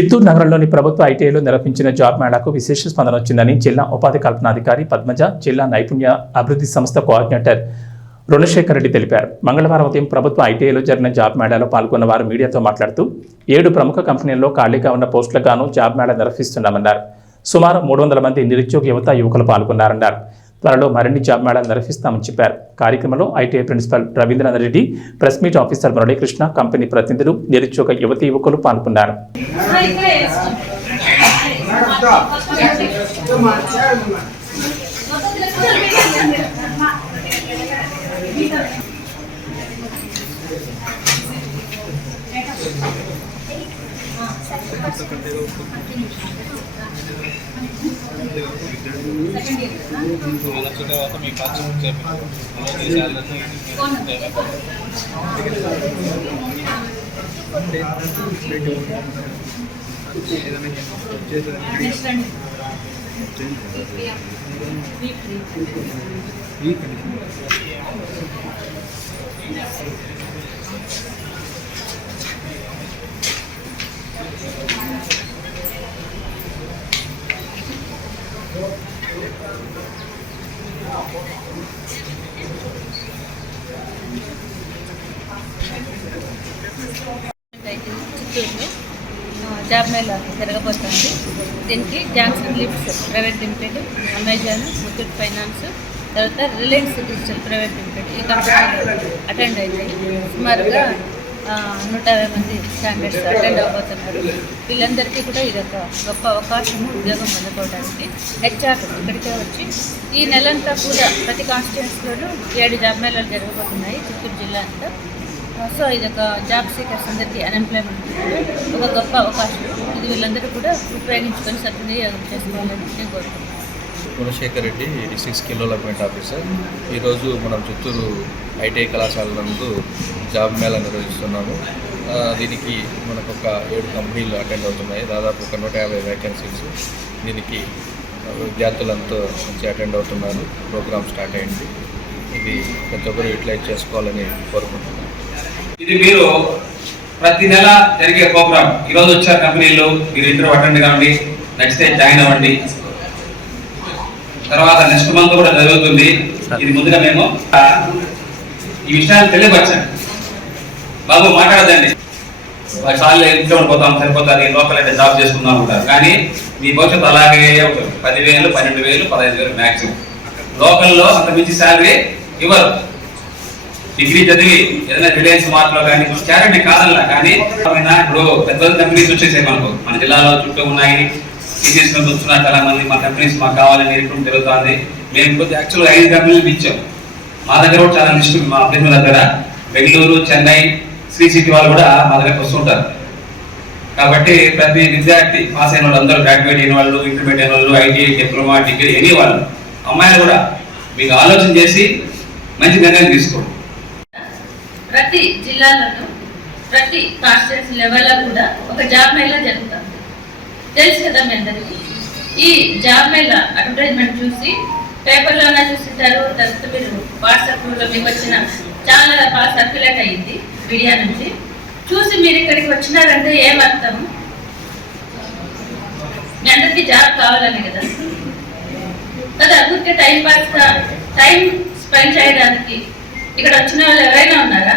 చిత్తూరు నగరంలోని ప్రభుత్వ ఐటీఐలో నిర్వహించిన జాబ్ మేళాకు విశేష స్పందన వచ్చిందని జిల్లా ఉపాధి కల్పనాధికారి పద్మజ జిల్లా నైపుణ్య అభివృద్ధి సంస్థ కోఆర్డినేటర్ రుణశేఖర్ రెడ్డి తెలిపారు. మంగళవారం ఉదయం ప్రభుత్వ ఐటీఐలో జరిగిన జాబ్ మేళాలో పాల్గొన్న వారు మీడియాతో మాట్లాడుతూ ఏడు ప్రముఖ కంపెనీల్లో ఖాళీగా ఉన్న పోస్టులకు గాను జాబ్ మేళా నిర్వహిస్తున్నామన్నారు. సుమారు మూడు వందల మంది నిరుద్యోగ యువత యువకులు పాల్గొన్నారన్నారు. త్వరలో మరిన్ని జాబ్ మేళాలు నిర్వహిస్తామని చెప్పారు. కార్యక్రమంలో ITI principal Ravindranath Reddy press meet officer Muralikrishna company ప్రతినిధులు నిరుద్యోగ యువతి యువకులు పాల్గొన్నారు. వచ్చిన తర్వాత మీ ఖర్చు చెప్పారు చిత్తూరులో జాబ్ మేళ జరగబోతుంది దీనికి Johnson lifts private limited Amazon Muthoot finance తర్వాత రిలయన్స్ డిజిటల్ ప్రైవేట్ లిమిటెడ్ ఈ కంపెనీలు అటెండ్ అయినాయి. సుమారుగా నూట యాభై మంది స్టాండర్డ్స్ అటెండ్ అవ్వబోతున్నారు వీళ్ళందరికీ కూడా ఇది ఒక గొప్ప అవకాశము ఉద్యోగం పొందుకోవడానికి హెచ్ఆర్ ఇక్కడికే వచ్చి ఈ నెలంతా కూడా ప్రతి కాన్స్టిట్యున్సీలోనూ ఏడు జాబ్ మేళాలు జరగబోతున్నాయి చిత్తూరు జిల్లా అంతా. సో ఇది ఒక జాబ్ సీకర్స్ అందరికీ అన్ఎంప్లాయ్మెంట్ ఒక గొప్ప అవకాశం. ఇది వీళ్ళందరూ కూడా ఉపయోగించుకొని సద్వినియోగం చేసుకోవాలని నేను కోరుకుంటున్నాను. Gunasekhar Reddy district skill development officer. ఈరోజు మనం చిత్తూరు ఐటీఐ కళాశాల నందు జాబ్ మేళా నిర్వహిస్తున్నాము. దీనికి మనకు ఒక ఏడు కంపెనీలు అటెండ్ అవుతున్నాయి. దాదాపు ఒక నూట యాభై వేకెన్సీస్ దీనికి విద్యార్థులంతా మంచి అటెండ్ అవుతున్నారు. ప్రోగ్రామ్ స్టార్ట్ అయింది. ఇది ప్రతి ఒక్కరు యూటిలైజ్ చేసుకోవాలని కోరుకుంటున్నాను. ఇది మీరు ప్రతి నెల జరిగే ప్రోగ్రామ్ ఈ రోజు వచ్చారు కంపెనీలు మీరు ఇంటర్వ్యూ అటెండ్ కావండి నెక్స్ట్ డే జాయిన్ అవ్వండి. తర్వాత నెక్స్ట్ మంత్ కూడా జరుగుతుంది. ఇది ముందుగా మేము ఈ విషయాన్ని తెలియపరచండి. బాబు మాట్లాడదండి. చాలా ఇంట్లో ఉండిపోతాం సరిపోతుంది లోకల్ అయితే జాబ్ చేసుకుందాం ఉంటారు కానీ మీ భవిష్యత్తు అలాగే ఉంటుంది. పదివేలు పన్నెండు వేలు పదహైదు వేలు మ్యాక్సిమం లోకల్లో అంత మించి శాలరీ ఇవ్వరు. డిగ్రీ చదివి ఏదైనా రిలయన్స్ మార్ట్లో కానీ క్యారెట్ కాదల్లా కానీ ఏమైనా ఇప్పుడు పెద్ద పెద్ద కంపెనీస్ వచ్చేసాయి మనకు. మన జిల్లాలో చుట్టూ ఉన్నాయి. టీసీఎస్ నుంచి వస్తున్నారు చాలా మంది మా కంపెనీస్ మాకు కావాలని ఎప్పుడు జరుగుతుంది మేము కొద్ది యాక్చువల్గా ఐదు కంపెనీలు ఇచ్చాం మా దగ్గర కూడా చాలా లిస్ట్ మా అభ్యర్థుల దగ్గర బెంగళూరు చెన్నై శ్రీ సిటీ వాళ్ళు కూడా మా దగ్గరకు వస్తుంటారు కాబట్టి ప్రతి విద్యార్థి పాస్ అయిన వాళ్ళు అందరూ గ్రాడ్యుయేట్ అయిన వాళ్ళు ఇంటర్మీడియట్ అయిన వాళ్ళు ఐటీఐ డిప్లొమా డిగ్రీ ఎనీ వాళ్ళు అమ్మాయిలు కూడా మీకు ఆలోచన చేసి మంచి నిర్ణయం తీసుకోండి. ప్రతి జిల్లాలోనూ ప్రతి కాన్స్టిట్యూన్సీ లెవెల్లో కూడా ఒక జాబ్ మేళా జరుగుతుంది. తెలుసు కదా మీ అందరికీ? ఈ జాబ్ మేళా అడ్వర్టైజ్మెంట్ చూసి పేపర్లోనే చూసింటారు తర్వాత మీరు వాట్సాప్లో మీకు వచ్చిన చాలా బాగా సర్క్యులేట్ అయ్యింది మీడియా నుంచి. చూసి మీరు ఇక్కడికి వచ్చినారంటే ఏమర్థం మీ అందరికీ జాబ్ కావాలని కదా? కదా అందుకే టైం పాస్ టైం స్పెండ్ చేయడానికి ఇక్కడ వచ్చిన వాళ్ళు ఎవరైనా ఉన్నారా?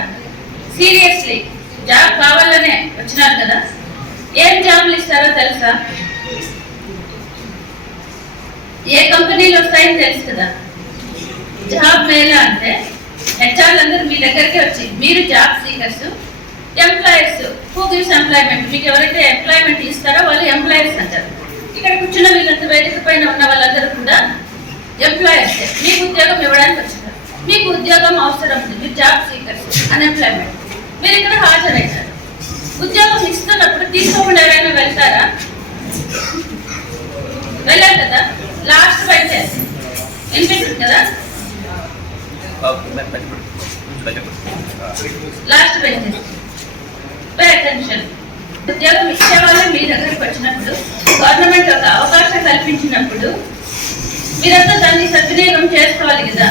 సీరియస్లీ జాబ్ కావాలనే వచ్చినారు కదా? ఏం జాబ్లు ఇస్తారో తెలుసా? ఏ కంపెనీలు వస్తాయని తెలుసు కదా? జాబ్ మేలా అంటే హెచ్ఆర్లు అందరూ మీ దగ్గరికి వచ్చి మీరు job seekers employers who gives employment మీకు ఎవరైతే ఎంప్లాయ్మెంట్ ఇస్తారో వాళ్ళు ఎంప్లాయర్స్ అంటారు. ఇక్కడ కూర్చున్న వీళ్ళంతా వేదిక పైన ఉన్న వాళ్ళందరూ కూడా ఎంప్లాయర్స్ మీకు ఉద్యోగం ఇవ్వడానికి వచ్చింది మీకు ఉద్యోగం అవసరం ఉంది మీరు జాబ్ సీకర్స్ అన్ఎంప్లాయ్మెంట్ మీరు ఇక్కడ హాజరయ్యారు. ఉద్యోగం ఇస్తున్నప్పుడు తీసుకోకుండా ఎవరైనా వెళ్తారా? వెళ్ళారు కదా? లాస్ట్ బెంచెస్ వినిపిస్తుంది కదా? లాస్ట్ బెంచెస్ పే అటెన్షన్ ఉద్యోగం ఇచ్చే వాళ్ళే మీ దగ్గరికి వచ్చినప్పుడు గవర్నమెంట్ ఒక అవకాశం కల్పించినప్పుడు మీరంతా దాన్ని సద్వినియోగం చేసుకోవాలి కదా?